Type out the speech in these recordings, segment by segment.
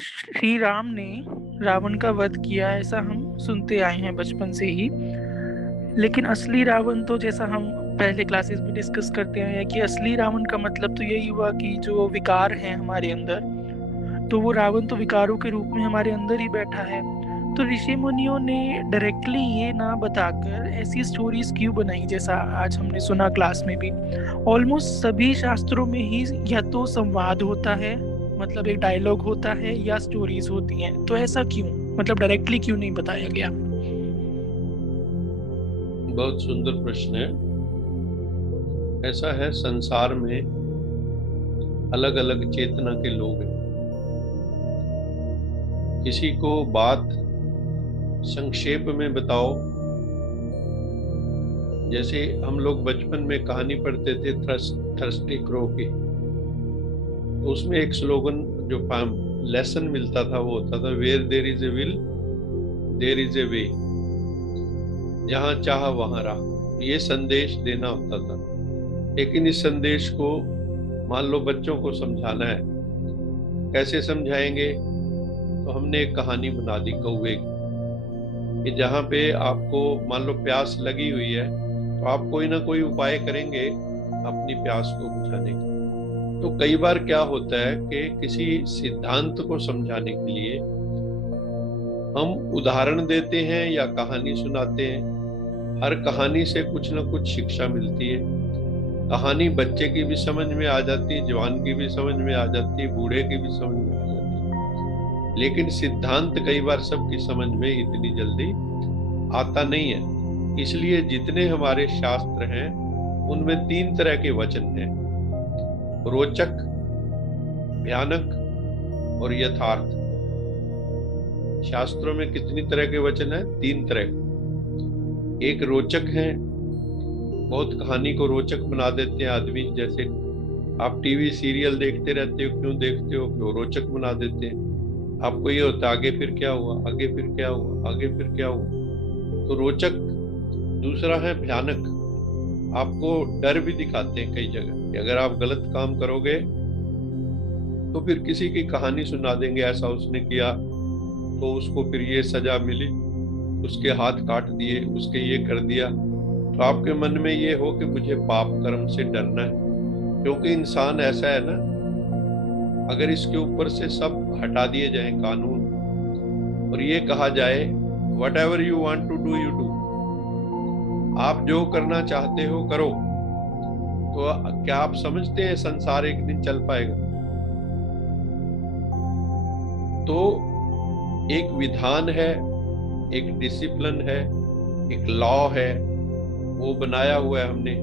श्री राम ने रावण का वध किया, ऐसा हम सुनते आए हैं बचपन से ही। लेकिन असली रावण तो, जैसा हम पहले क्लासेस में डिस्कस करते आए हैं, कि असली रावण का मतलब तो यही हुआ कि जो विकार हैं हमारे अंदर, तो वो रावण तो विकारों के रूप में हमारे अंदर ही बैठा है। तो ऋषि मुनियों ने डायरेक्टली ये ना बताकर ऐसी स्टोरीज क्यों बनाई, जैसा आज हमने सुना क्लास में भी। ऑलमोस्ट सभी शास्त्रों में ही या तो संवाद होता है, मतलब एक डायलॉग होता है, या स्टोरीज होती हैं। तो ऐसा क्यों, मतलब डायरेक्टली क्यों नहीं बताया गया? बहुत सुंदर प्रश्न है। ऐसा है, संसार में अलग अलग चेतना के लोग हैं। किसी को बात संक्षेप में बताओ, जैसे हम लोग बचपन में कहानी पढ़ते थे थर्स्टी क्रो की, तो उसमें एक स्लोगन जो लेसन मिलता था वो होता था, where there is a will there is a way. जहां चाह वहां राह, ये संदेश देना होता था। लेकिन इस संदेश को मान लो बच्चों को समझाना है, कैसे समझाएंगे? तो हमने एक कहानी बना दी कौवे की, कि जहाँ पे आपको मान लो प्यास लगी हुई है, तो आप कोई ना कोई उपाय करेंगे अपनी प्यास को बुझाने का। तो कई बार क्या होता है कि किसी सिद्धांत को समझाने के लिए हम उदाहरण देते हैं या कहानी सुनाते हैं। हर कहानी से कुछ ना कुछ शिक्षा मिलती है। कहानी बच्चे की भी समझ में आ जाती है, जवान की भी समझ में आ जाती है, बूढ़े की भी समझ में आ जाती है। लेकिन सिद्धांत कई बार सबकी समझ में इतनी जल्दी आता नहीं है। इसलिए जितने हमारे शास्त्र हैं उनमें तीन तरह के वचन हैं: रोचक, भयानक और यथार्थ। शास्त्रों में कितनी तरह के वचन हैं? तीन तरह के। एक रोचक है, बहुत कहानी को रोचक बना देते हैं आदमी। जैसे आप टीवी सीरियल देखते रहते हो, क्यों देखते हो? क्यों? रोचक बना देते हैं। आपको ये होता है आगे फिर क्या हुआ, आगे फिर क्या हुआ, आगे फिर क्या हुआ। तो रोचक। दूसरा है भयानक, आपको डर भी दिखाते हैं कई जगह कि अगर आप गलत काम करोगे तो फिर किसी की कहानी सुना देंगे, ऐसा उसने किया तो उसको फिर ये सजा मिली, उसके हाथ काट दिए, उसके ये कर दिया। तो आपके मन में ये हो कि मुझे पाप कर्म से डरना है, क्योंकि इंसान ऐसा है ना। अगर इसके ऊपर से सब हटा दिए जाए कानून, और ये कहा जाए whatever you want to do you do, आप जो करना चाहते हो करो, तो क्या आप समझते हैं संसार एक दिन चल पाएगा? तो एक विधान है, एक डिसिप्लिन है, एक लॉ है, वो बनाया हुआ है हमने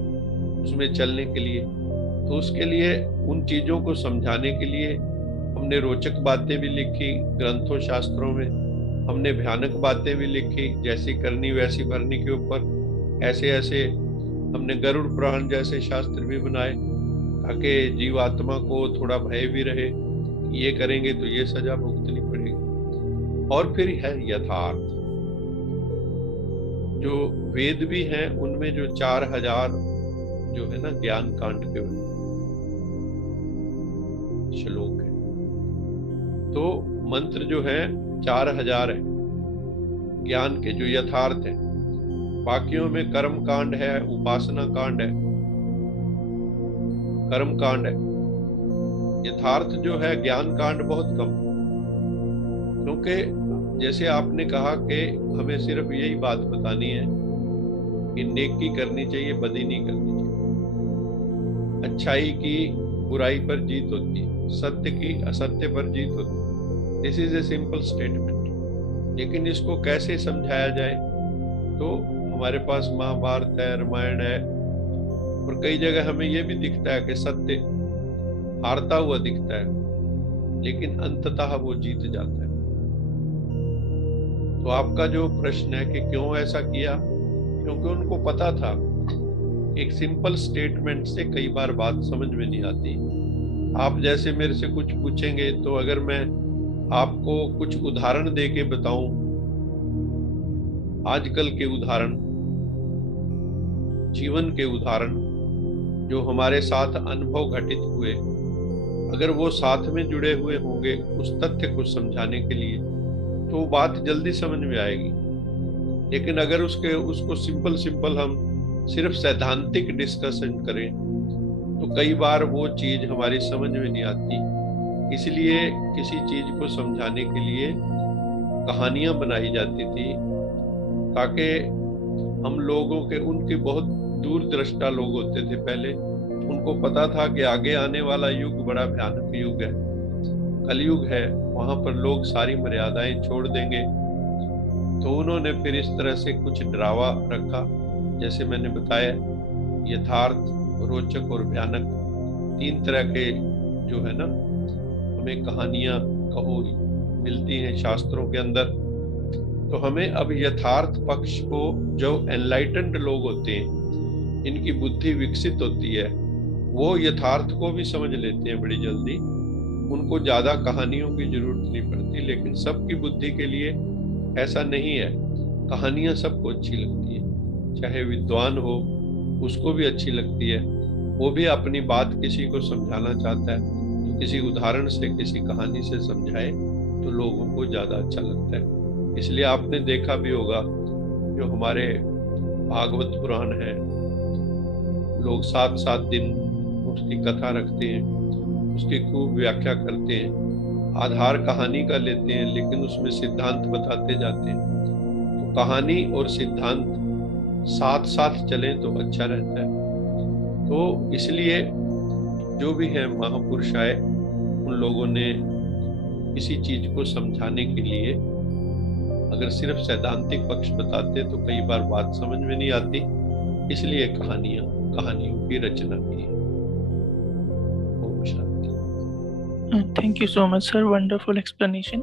उसमें चलने के लिए। तो उसके लिए उन चीजों को समझाने के लिए हमने रोचक बातें भी लिखी ग्रंथों शास्त्रों में, हमने भयानक बातें भी लिखी, जैसी करनी वैसी भरनी के ऊपर। ऐसे ऐसे हमने गरुड़ पुराण जैसे शास्त्र भी बनाए, ताकि जीवात्मा को थोड़ा भय भी रहे, ये करेंगे तो ये सजा भुगतनी पड़ेगी। और फिर है यथार्थ। जो वेद भी हैं उनमें जो 4000 जो है ना ज्ञान कांड के श्लोक है, तो मंत्र जो है 4000 है ज्ञान के, जो यथार्थ है। बाकियों में कर्म कांड है, उपासना कांड है, कर्म कांड है। यथार्थ जो है ज्ञान कांड बहुत कम। क्योंकि जैसे आपने कहा कि हमें सिर्फ यही बात बतानी है कि नेकी करनी चाहिए, बदी नहीं करनी चाहिए। अच्छाई की बुराई पर जीत होती है, सत्य की असत्य पर जीत होती है। This is a simple statement. लेकिन इसको कैसे समझाया जाए? तो हमारे पास महाभारत है, रामायण है, और कई जगह हमें यह भी दिखता है कि सत्य हारता हुआ दिखता है, लेकिन अंततः वो जीत जाता है। तो आपका जो प्रश्न है कि क्यों ऐसा किया, क्योंकि उनको पता था एक सिंपल स्टेटमेंट से कई बार बात समझ में नहीं आती। आप जैसे मेरे से कुछ पूछेंगे, तो अगर मैं आपको कुछ उदाहरण दे के बताऊं, आजकल के उदाहरण, जीवन के उदाहरण जो हमारे साथ अनुभव घटित हुए, अगर वो साथ में जुड़े हुए होंगे उस तथ्य को समझाने के लिए, तो बात जल्दी समझ में आएगी। लेकिन अगर उसको सिंपल सिंपल हम सिर्फ सैद्धांतिक डिस्कशन करें तो कई बार वो चीज हमारी समझ में नहीं आती। इसलिए किसी चीज को समझाने के लिए कहानियां बनाई जाती थी, ताकि हम लोगों के, उनके बहुत दूरदृष्टा लोग होते थे पहले, उनको पता था कि आगे आने वाला युग बड़ा भयानक युग है, कलयुग है, वहां पर लोग सारी मर्यादाएं छोड़ देंगे। तो उन्होंने फिर इस तरह से कुछ डरावा रखा, जैसे मैंने बताया, यथार्थ, रोचक और भयानक, 3 तरह के जो है ना हमें कहानियां कहो मिलती हैं शास्त्रों के अंदर। तो हमें अब यथार्थ पक्ष को, जो एनलाइटेंड लोग होते हैं, इनकी बुद्धि विकसित होती है, वो यथार्थ को भी समझ लेते हैं बड़ी जल्दी, उनको ज्यादा कहानियों की जरूरत नहीं पड़ती। लेकिन सबकी बुद्धि के लिए ऐसा नहीं है, कहानियां सबको अच्छी लगती है, चाहे विद्वान हो उसको भी अच्छी लगती है, वो भी अपनी बात किसी को समझाना चाहता है तो किसी उदाहरण से, किसी कहानी से समझाए तो लोगों को ज्यादा अच्छा लगता है। इसलिए आपने देखा भी होगा, जो हमारे भागवत पुराण है, लोग 7-7 दिन उसकी कथा रखते हैं, उसकी खूब व्याख्या करते हैं, आधार कहानी का लेते हैं, लेकिन उसमें सिद्धांत बताते जाते हैं। तो कहानी और सिद्धांत साथ साथ चलें तो अच्छा रहता है। तो इसलिए जो भी है महापुरुष आए, उन लोगों ने किसी चीज को समझाने के लिए अगर सिर्फ सैद्धांतिक पक्ष बताते तो कई बार बात समझ में नहीं आती, इसलिए कहानियों की रचना की है। Om Shanti. Thank you so much, sir. Wonderful explanation.